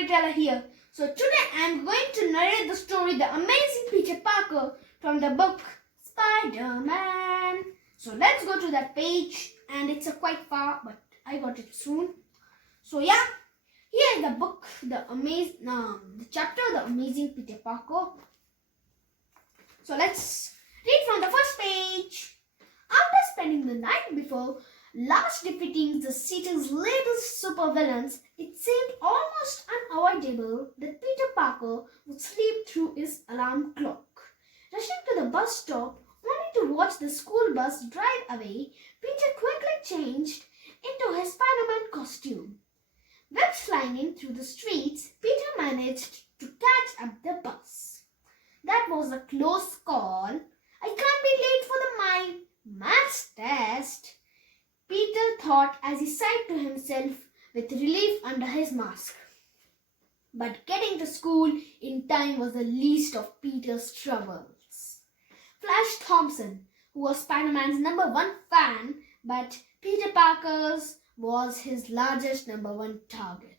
storyteller here. So today I am going to narrate the story The Amazing Peter Parker from the book Spider-Man. So let's go to that page, and it's quite far, but I got it soon. So yeah, here is the book, the chapter The Amazing Peter Parker. So let's read from the first page. After spending the night before last defeating the city's latest supervillains, it seemed almost unavoidable that Peter Parker would sleep through his alarm clock. Rushing to the bus stop, only to watch the school bus drive away, Peter quickly changed into his Spider-Man costume. Web slinging through the streets, Peter managed to catch up the bus. That was a close call. I can't be late for the maths test, Peter thought as he sighed to himself with relief under his mask. But getting to school in time was the least of Peter's troubles. Flash Thompson, who was Spider-Man's #1 fan, but Peter Parker's was his largest #1 target.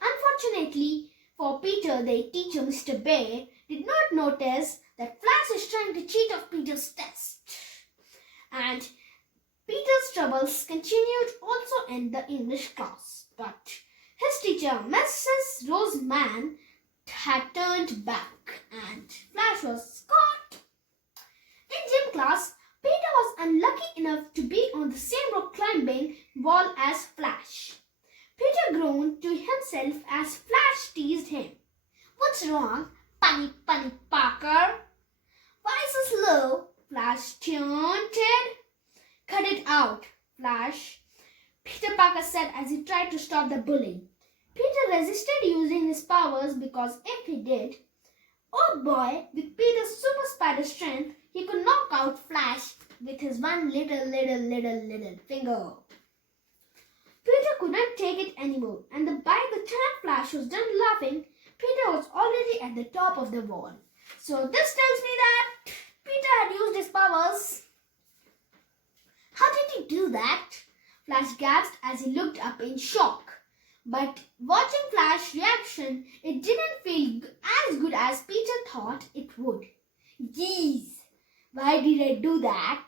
Unfortunately for Peter, their teacher, Mr. Bear, did not notice that Flash is trying to cheat of Peter's test. And Peter's troubles continued also in the English class, but his teacher, Mrs. Roseman, had turned back and Flash was caught. In gym class, Peter was unlucky enough to be on the same rock climbing wall as Flash. Peter groaned to himself as Flash teased him. "What's wrong, Punny Parker?" "Why so slow?" Flash taunted. "Cut it out, Flash," Peter Parker said as he tried to stop the bully. Peter resisted using his powers because if he did, oh boy, with Peter's super spider strength, he could knock out Flash with his one little finger. Peter couldn't take it anymore, and by the time Flash was done laughing, Peter was already at the top of the wall. So this tells me that Peter had used his powers. "How did he do that?" Flash gasped as he looked up in shock. But watching Flash's reaction, it didn't feel as good as Peter thought it would. "Geez, why did I do that?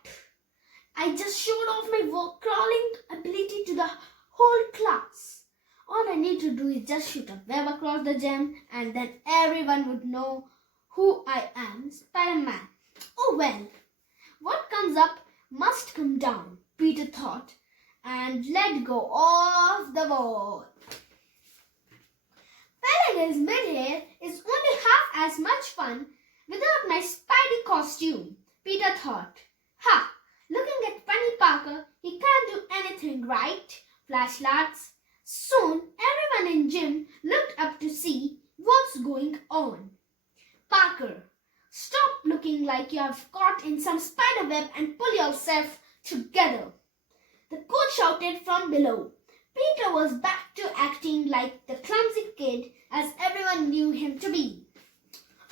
I just showed off my crawling ability to the whole class. All I need to do is just shoot a web across the gym, and then everyone would know who I am, Spider-Man. Oh well, what comes up must come down," Peter thought, and let go of the wall. Felling his mid-hair is only half as much fun without my Spidey costume, Peter thought. "Ha! Looking at Penny Parker, he can't do anything right," Flash laughed. Soon, everyone in gym looked up to see what's going on. "Parker, stop looking like you have caught in some spider web and pull yourself together," the coach shouted from below. Peter was back to acting like the clumsy kid as everyone knew him to be.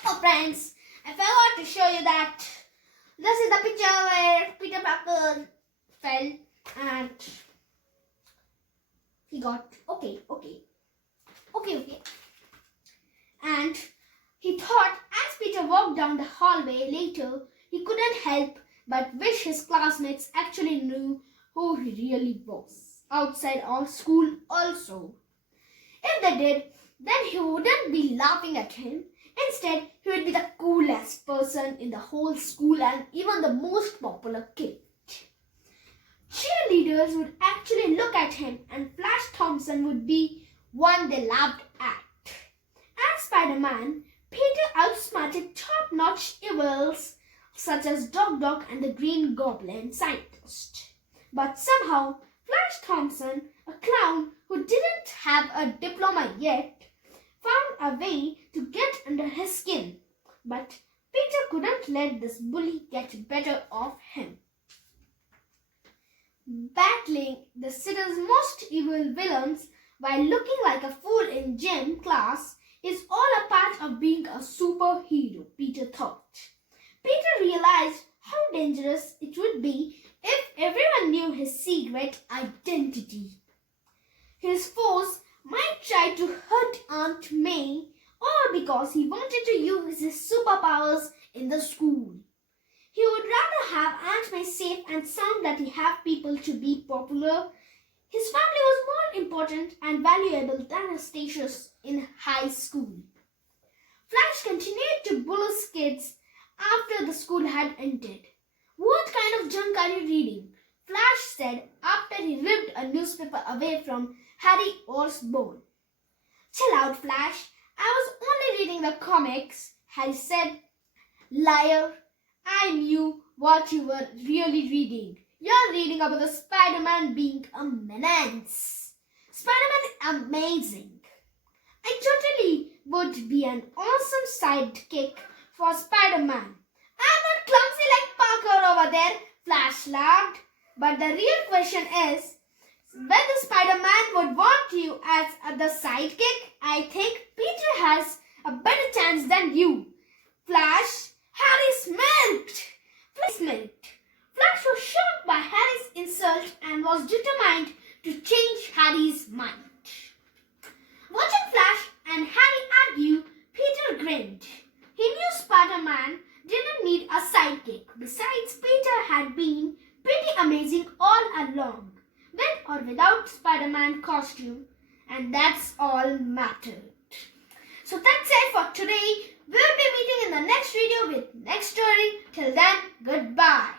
Oh friends, I forgot to show you that this is the picture where Peter Parker fell and he got okay. And he thought as Peter walked down the hallway later, he couldn't help but wish his classmates actually knew who he really was, outside our school also. If they did, then he wouldn't be laughing at him. Instead, he would be the coolest person in the whole school and even the most popular kid. Cheerleaders would actually look at him, and Flash Thompson would be one they laughed at. As Spider-Man, Peter outsmarted top-notch evils such as Doc and the Green Goblin scientist. But somehow, Flash Thompson, a clown who didn't have a diploma yet, found a way to get under his skin. But Peter couldn't let this bully get better of him. Battling the city's most evil villains while looking like a fool in gym class is all a part of being a superhero, Peter thought. Peter realized how dangerous it would be if everyone knew his secret identity. His foes might tried to hurt Aunt May or because he wanted to use his superpowers in the school. He would rather have Aunt May safe and sound than he have people to be popular. His family was more important and valuable than his status in high school. Flash continued to bully kids after the school had ended. What kind of junk are you reading? Flash said after he ripped a newspaper away from Harry Osborn. Chill out, Flash. I was only reading the comics, Harry said. Liar. I knew what you were really reading. You're reading about the Spider-Man being a menace. Spider-Man is amazing. I totally would be an awesome sidekick for Spider-Man. I'm not clumsy like Parker over there, Flash laughed. But the real question is whether Spider-Man would want you as the sidekick. I think Peter has a better chance than you. Flash, Harry smirked. Flash was shocked by Harry's insult and was determined to change Harry's mind. Watching Flash and Harry argue, Peter grinned. He knew Spider-Man didn't need a sidekick. Besides, Peter had been pretty amazing all along, with or without Spider-Man costume, and that's all mattered. So that's it for today. We'll be meeting in the next video with next story. Till then, goodbye.